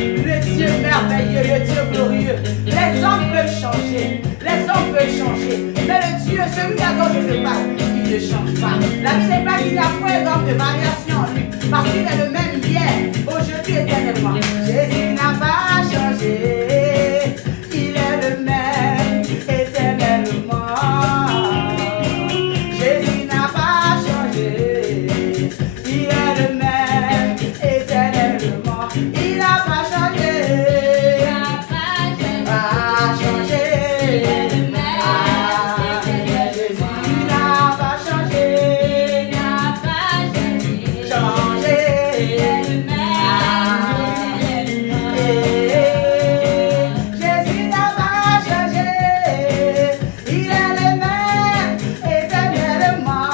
Le Dieu merveilleux, le Dieu glorieux. Les hommes peuvent changer, mais le Dieu, celui-là dont je te parle, il ne change pas. La Bible n'est pas qu'il a point d'homme de variation en lui, parce qu'il est le même hier, aujourd'hui, éternellement. Jésus n'a pas changé, il est le même éternellement. Jésus n'a pas changé, il est le même éternellement. Il n'a pas changé, pas changé. Jésus n'a pas changé, changé. Jésus n'a pas changé, il est le même éternellement.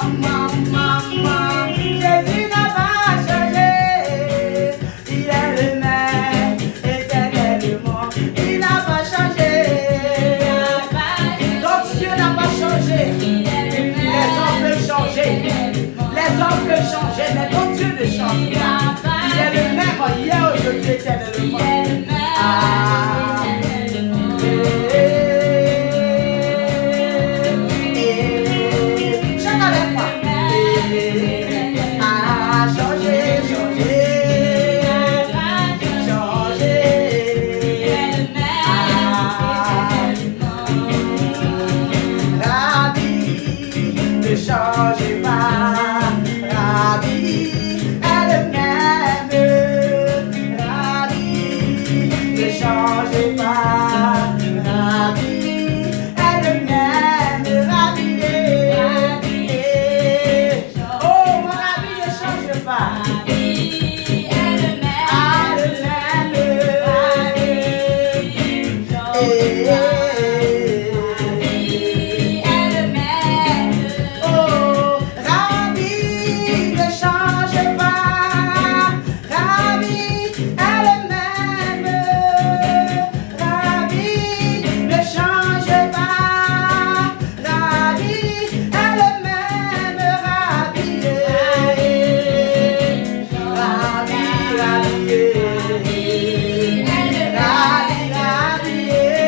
Jésus n'a pas changé, il est le même éternellement. Il n'a pas changé. Donc Dieu n'a pas changé. Les hommes peuvent changer. Les hommes peuvent changer, mais ton Dieu ne change pas. Il est le même hier, aujourd'hui, éternellement. Chante avec moi. Changer, changer. Rabbi, ne changez pas. Rabbi est le même. Rabbi, ne changez pas. Rabbi est le même. Rabbi est. Oh, mon Rabbi ne change pas. Ah, le même. Oh, Rabbi ne change pas. Rabbi est le même. Rabbi ne change pas. Rabbi est le même. Rabbi est. Rabbi est. Rabbi est.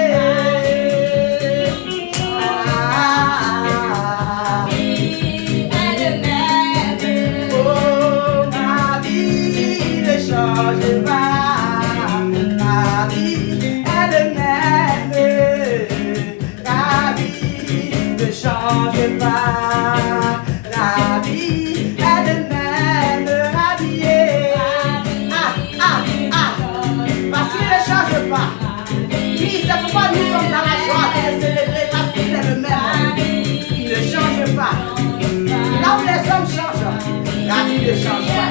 Oh, ma vie ne change pas. Ma vie est le même. La vie ne change pas. La vie est le même. La vie est. Parce qu'il ne change pas. Oui, c'est pourquoi nous sommes dans la joie de le célébrer, parce qu'il est le même. Il ne change pas. Là où les hommes changent, la vie ne change pas.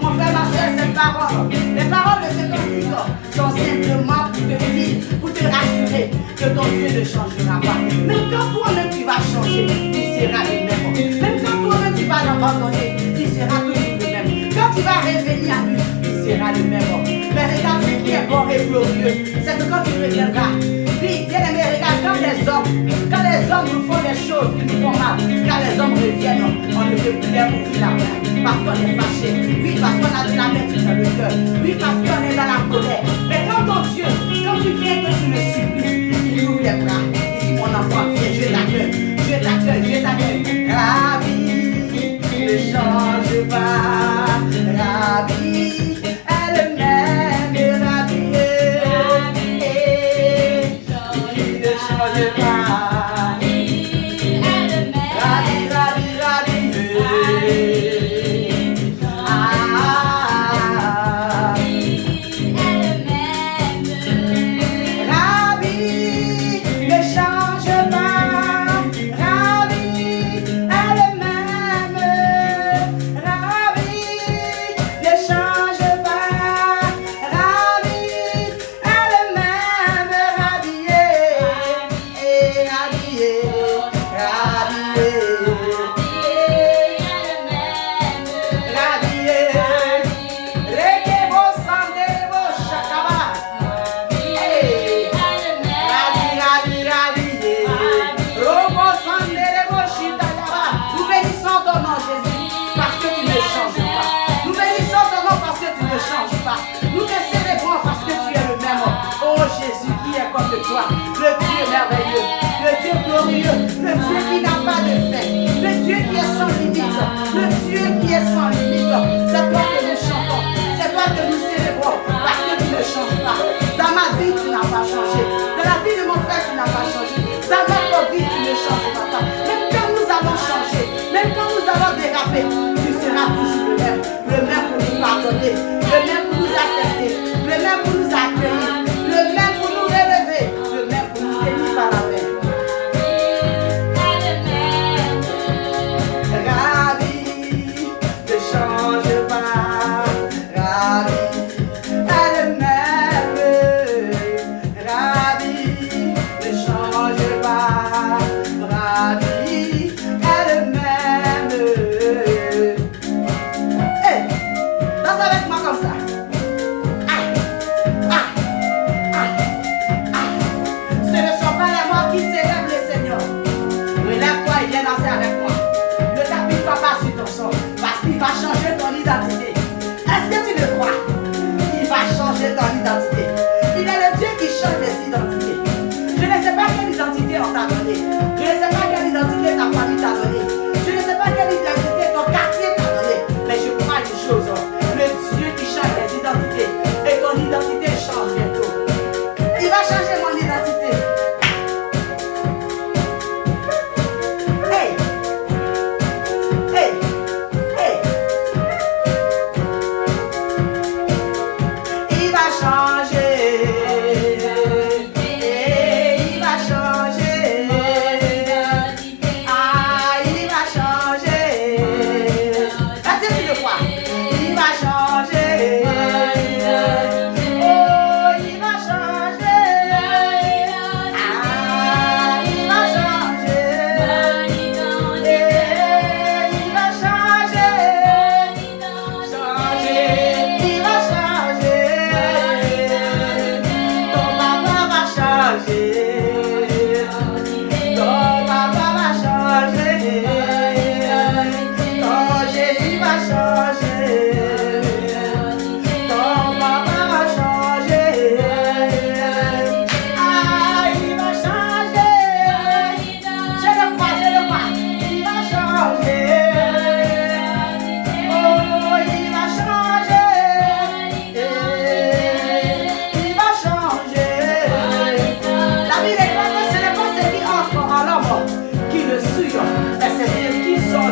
Mon frère, ma soeur, cette parole, les paroles de ce cantique sont simplement pour te dire, pour te rassurer que ton Dieu ne changera pas. Même quand toi-même tu vas changer, il sera le même. Même quand toi-même tu vas l'abandonner, il sera toujours le même. Quand tu vas revenir à lui, il sera le même. Mais regarde ce qui est bon et glorieux, c'est que quand tu reviendras, oui, bien aimé, regarde, quand les hommes nous font des choses qui nous font mal, quand les hommes reviennent, on ne peut plus leur ouvrir la main. Parce qu'on est fâché, oui, parce qu'on a de la maîtrise dans le cœur, oui, parce qu'on est dans la colère. Mais quand ton Dieu, quand tu viens, que tu le supplies, il ouvre les bras, il dit, mon enfant, viens, je t'accueille. Rabbi ne change pas. Rabbi est le même. Rabbi est. Il ne change pas. Rabbi est.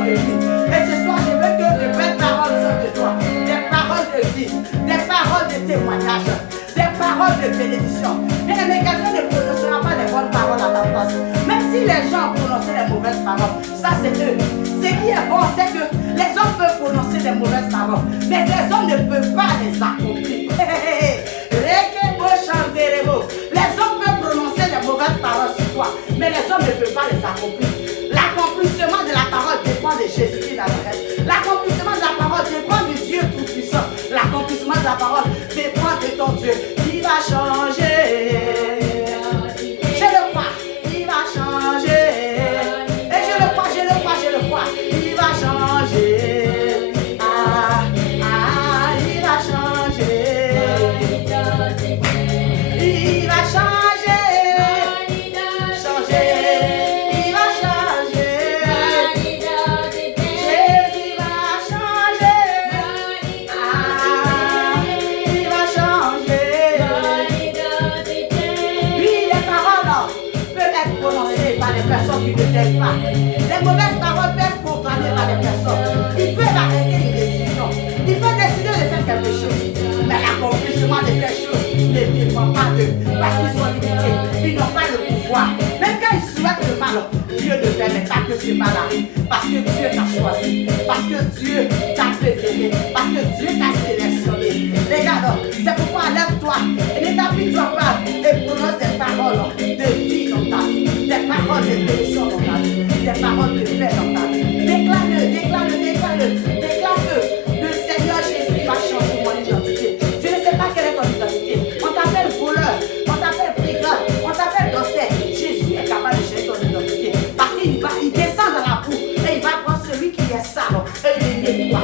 de vie. Et ce soir, je veux que de belles paroles sortent de toi. Des paroles de vie, des paroles de témoignage, des paroles de bénédiction. Bien aimé, quelqu'un ne prononcera pas les bonnes paroles à ta place. Même si les gens prononcent les mauvaises paroles, ça c'est eux. Ce qui est bon, c'est que les hommes peuvent prononcer des mauvaises paroles, mais les hommes ne peuvent pas les accomplir. Les hommes peuvent prononcer des mauvaises paroles sur toi, mais les hommes ne peuvent pas les accomplir. L'accomplissement de la parole dépend de Jésus de Nazareth. L'accomplissement de la parole dépend du Dieu Tout-Puissant. L'accomplissement de la parole dépend de ton Dieu. Il va changer. Je le crois, il va changer. Et je le crois, je le crois, je le crois. Il va changer. Il va changer. Il va changer. Changer. Il va changer. Jésus va changer. Il va changer. Oui, les paroles peuvent être prononcées par des personnes qui ne t'aiment pas. Les mauvaises paroles peuvent être proclamées par des personnes. Ils peuvent arrêter une décision. Ils peuvent décider de faire quelque chose. Mais l'accomplissement de ces choses ne dépend pas d'eux. Parce qu'ils sont limités. Ils n'ont pas le pouvoir. Même quand ils souhaitent le mal, Dieu ne permet pas que ce mal arrive. Parce que Dieu t'a choisi. Parce que Dieu t'a préféré. Parce que Dieu t'a sélectionné. Regarde, c'est pourquoi lève-toi et n'établis-toi pas et prononce des paroles de vie dans ta vie. Des paroles de bénédiction dans ta vie. Des paroles de paix dans ta vie. Déclare-le, déclare-le, déclare-le. Déclare-le. Le Seigneur Jésus va changer mon identité. Je ne sais pas quelle est ton identité. On t'appelle voleur, on t'appelle brigand, on t'appelle gangster. Jésus est capable de changer ton identité. Parce qu'il descend dans la boue et il va prendre celui qui est sale et il le nettoie.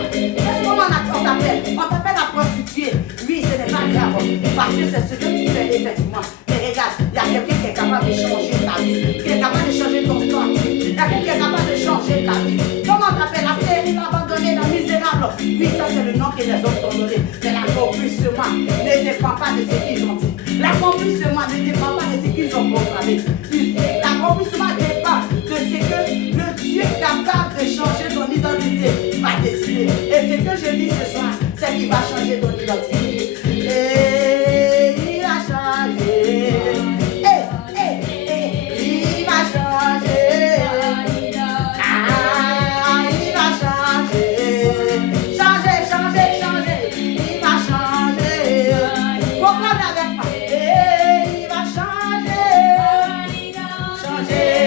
Comment on t'appelle? On t'appelle la prostituée. Oui, ce n'est pas grave. Parce que c'est ce que tu fais effectivement. Mais regarde, il y a quelqu'un qui est capable de changer ta vie. Qui est capable de changer ton statut. Il y a quelqu'un qui est capable de changer ta vie. Comment on t'appelle? La série abandonnée, la misérable. Oui, ça c'est le nom que les autres ont donné. Mais l'accomplissement ne dépend pas de ce qu'ils ont dit. L'accomplissement ne dépend pas de ce qu'ils ont proclamé. L'accomplissement dépend de ce que le Dieu capable de changer ton identité va décider. Et ce que je dis ce soir, c'est qu'il va changer ton identité. Et il va changer. Il va changer. Il va changer. Changer, changer, changer. Il va changer. Proclame avec moi. Il va changer. Changer.